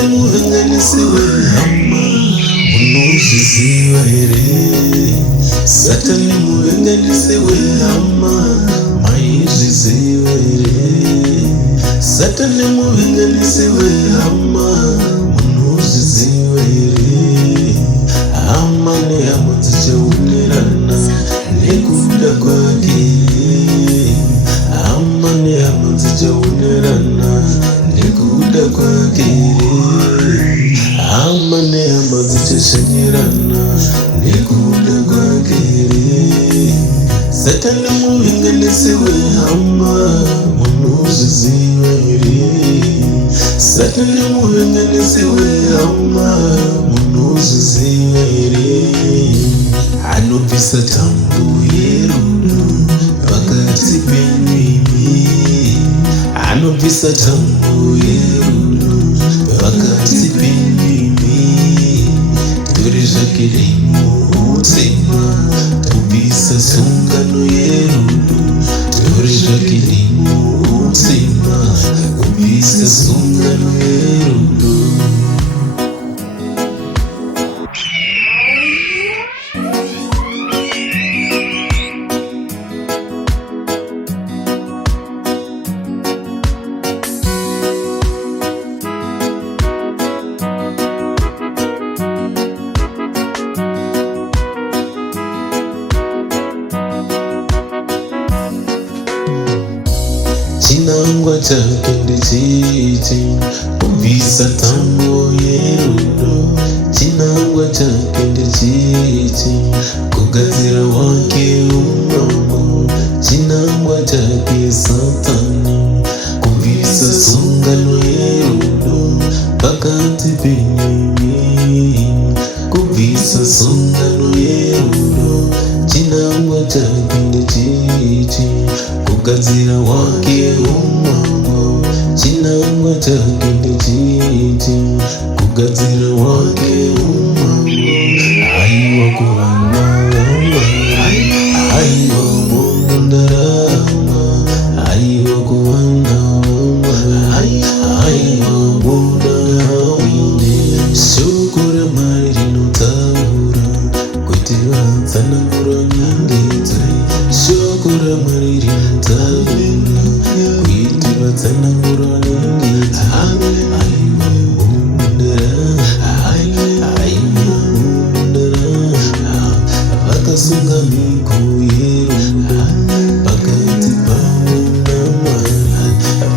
Satani muvenganisiwe hama unozviziva here. Satani muvenganisiwe hama maizviziva here. Satani muvenganisiwe hama unozviziva here. Hama nehama dzichaonerana nekuda kwake. Hama nehama dzichaonerana nekuda kwake. Hama nehama dzichashanyirana nekuda kwake. Satani muvenganisiwe hama munozviziva here. Satani muvenganisiwe hama munozviziva here. Anobvisa tambo yerudo pakati penyimi. Anobvisa tambo yerudo pakati penyimi. Tori zvake rimutema kubvisa sungano yerudo. Tori zvake rimutema kubvisa sungano yerudo. Chinangwa chake ndechichi kubvisa tambo yerudo. Chinangwa chake ndechichi kugadzira wake umambo. Chinangwa chake Satani kubvisa sungano yerudo pakati penyimi. Kubvisa sungano yerudo. Chinangwa chake ndechichi kugadzira wake umambo. Chinangwa chake ndechichi kugadzira wake umambo. Aiwa kuvana vamwari, aiwa munhu ndarama. Aiwa kuvana vamwari, aiwa munhu ndarama. Shoko raMwari rinotaura kuti vatsanangura nyengedze. Shoko raMwari rinotaura kuti vatsanangura nyengedze. Aiwa munhu ndarama, aiwa munhu ndarama. Vakasunga miko yerudo pakati pavo naMwari.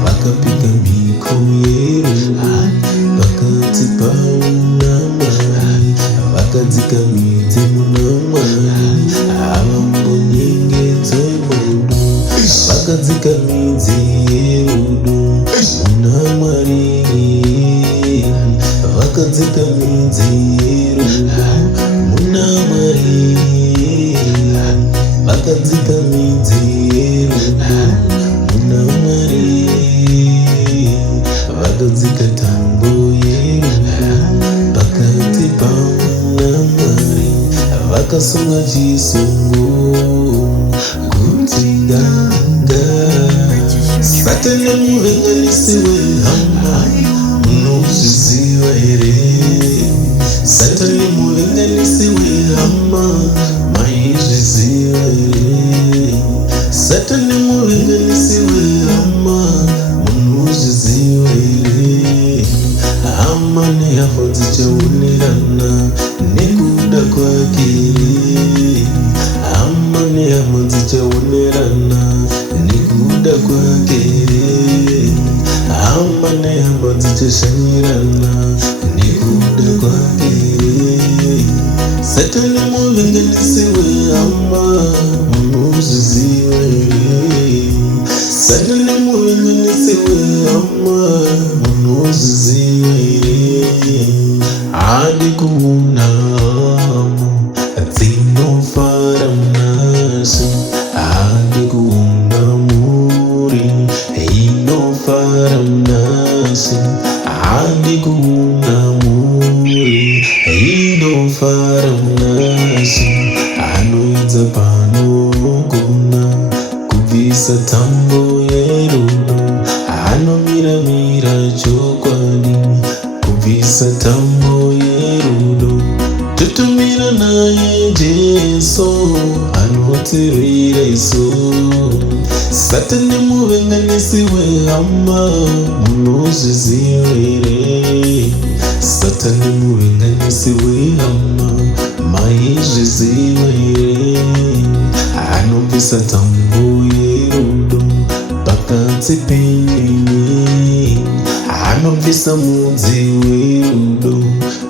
Vakapika miko yerudo pakati pavo naMwari. Vakadzika midzi muna Mwari havambonyengedzwe mudo. Vakadzika midzi yerudo muna Mwari. Vakadzika midzi yerudo muna Mwari. Vakadzika midzi yerudo muna Mwari. Vakadzika tambo yerudo pakati pavo naMwari. Vakasunga chisungo kuti ganga. Satani muvenganisiwe hama munozviziva here. Satani muvenganisiwe hama maizviziva here. Satani muvenganisiwe hama munozviziva here. Hama nehama dzichaonerana nekuda kwake. Hama nehama dzichaonerana nekuda kwake. Hama nehama dzichashanyirana nekuda kwake. Satani muvenganisiwe hama munozviziva here. Satani muvenganisiwe hama munozviziva here. Adi kuunamo dzinofara munasi. Adi kuunamuri inofara munasi. Adi kuunamuri inofara munasi. Anoedza panogona kubvisa tambo yerudo. Anomiramira chokwadi kubvisa anumvisa tambo yerudo tutumira naye Jesu anotirira isu Satani muvenganisi wehama munozviziva Satani muvenganisi wehama maizviziva anobvisa tambo yerudo pakati penyu anobvisa mudzi werudo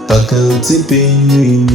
pakati penyu